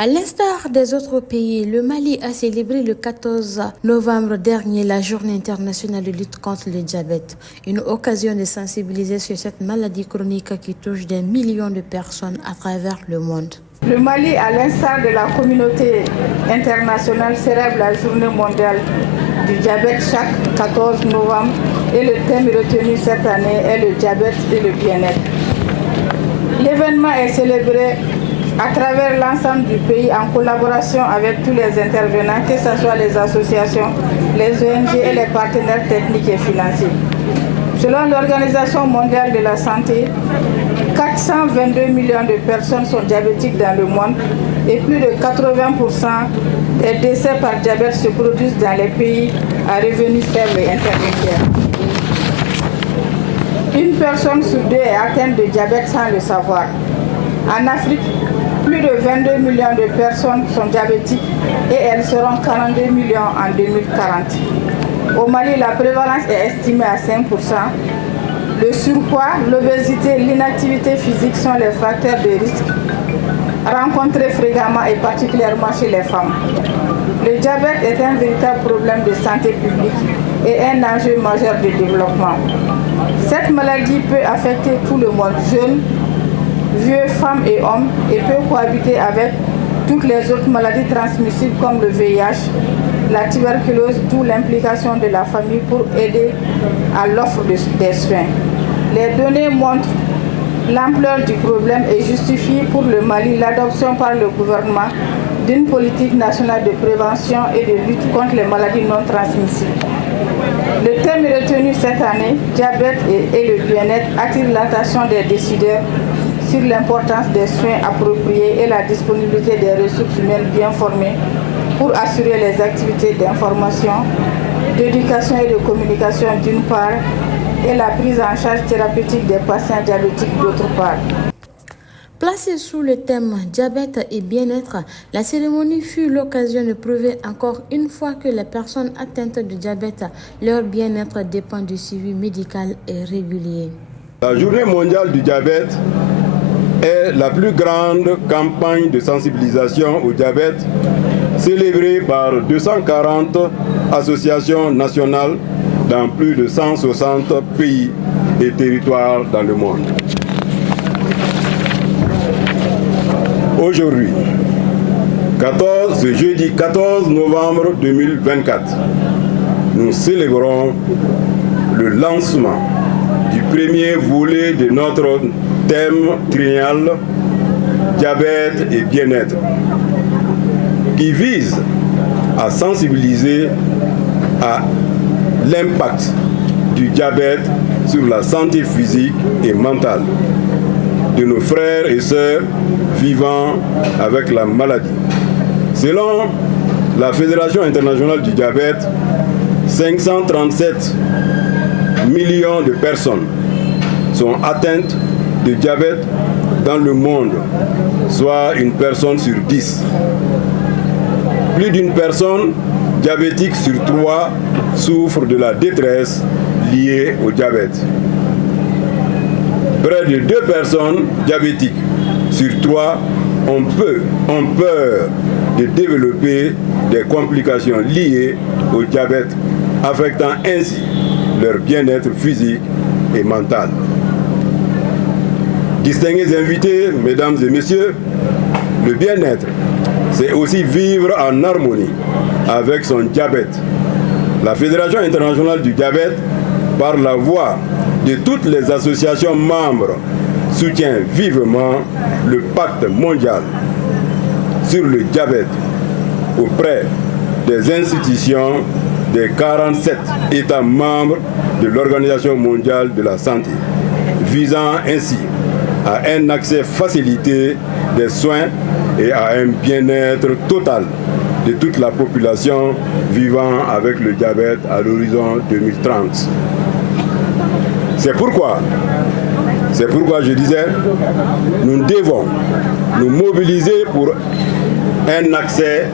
À l'instar des autres pays, le Mali a célébré le 14 novembre dernier la Journée internationale de lutte contre le diabète, une occasion de sensibiliser sur cette maladie chronique qui touche des millions de personnes à travers le monde. Le Mali, à l'instar de la communauté internationale, célèbre la Journée mondiale du diabète chaque 14 novembre et le thème retenu cette année est le diabète et le bien-être. L'événement est célébré à travers l'ensemble du pays en collaboration avec tous les intervenants, que ce soit les associations, les ONG et les partenaires techniques et financiers. Selon l'Organisation mondiale de la santé, 422 millions de personnes sont diabétiques dans le monde et plus de 80% des décès par diabète se produisent dans les pays à revenus faibles et intermédiaires. Une personne sur deux est atteinte de diabète sans le savoir. En Afrique, plus de 22 millions de personnes sont diabétiques et elles seront 42 millions en 2040. Au Mali, la prévalence est estimée à 5%. Le surpoids, l'obésité, l'inactivité physique sont les facteurs de risque rencontrés fréquemment et particulièrement chez les femmes. Le diabète est un véritable problème de santé publique et un enjeu majeur de développement. Cette maladie peut affecter tout le monde, jeunes, vieux, femmes et hommes, et peut cohabiter avec toutes les autres maladies transmissibles comme le VIH, la tuberculose, d'où l'implication de la famille pour aider à l'offre des soins. Les données montrent l'ampleur du problème et justifient pour le Mali l'adoption par le gouvernement d'une politique nationale de prévention et de lutte contre les maladies non transmissibles. Le thème retenu cette année, diabète et le bien-être, attire l'attention des décideurs sur l'importance des soins appropriés et la disponibilité des ressources humaines bien formées pour assurer les activités d'information, d'éducation et de communication d'une part et la prise en charge thérapeutique des patients diabétiques d'autre part. Placée sous le thème diabète et bien-être, la cérémonie fut l'occasion de prouver encore une fois que les personnes atteintes de diabète, leur bien-être dépend du suivi médical et régulier. La Journée mondiale du diabète est la plus grande campagne de sensibilisation au diabète célébrée par 240 associations nationales dans plus de 160 pays et territoires dans le monde. Aujourd'hui, ce jeudi 14 novembre 2024, nous célébrons le lancement du premier volet de notre thème triennal diabète et bien-être, qui vise à sensibiliser à l'impact du diabète sur la santé physique et mentale de nos frères et sœurs vivant avec la maladie. Selon la Fédération internationale du diabète, 537 millions de personnes sont atteintes de diabète dans le monde, soit une personne sur 10. Plus d'une personne diabétique sur 3 souffre de la détresse liée au diabète. Près de 2 personnes diabétiques sur 3 ont peur de développer des complications liées au diabète, affectant ainsi leur bien-être physique et mental. Distingués invités, mesdames et messieurs, le bien-être, c'est aussi vivre en harmonie avec son diabète. La Fédération internationale du diabète, par la voix de toutes les associations membres, soutient vivement le pacte mondial sur le diabète auprès des institutions des 47 États membres de l'Organisation mondiale de la santé, visant ainsi à un accès facilité des soins et à un bien-être total de toute la population vivant avec le diabète à l'horizon 2030. C'est pourquoi je disais, nous devons nous mobiliser pour un accès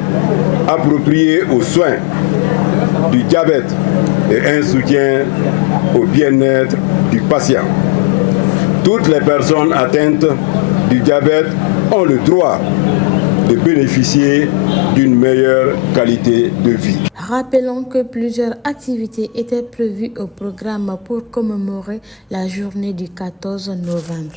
approprié aux soins du diabète et un soutien au bien-être du patient. Toutes les personnes atteintes du diabète ont le droit de bénéficier d'une meilleure qualité de vie. Rappelons que plusieurs activités étaient prévues au programme pour commémorer la journée du 14 novembre.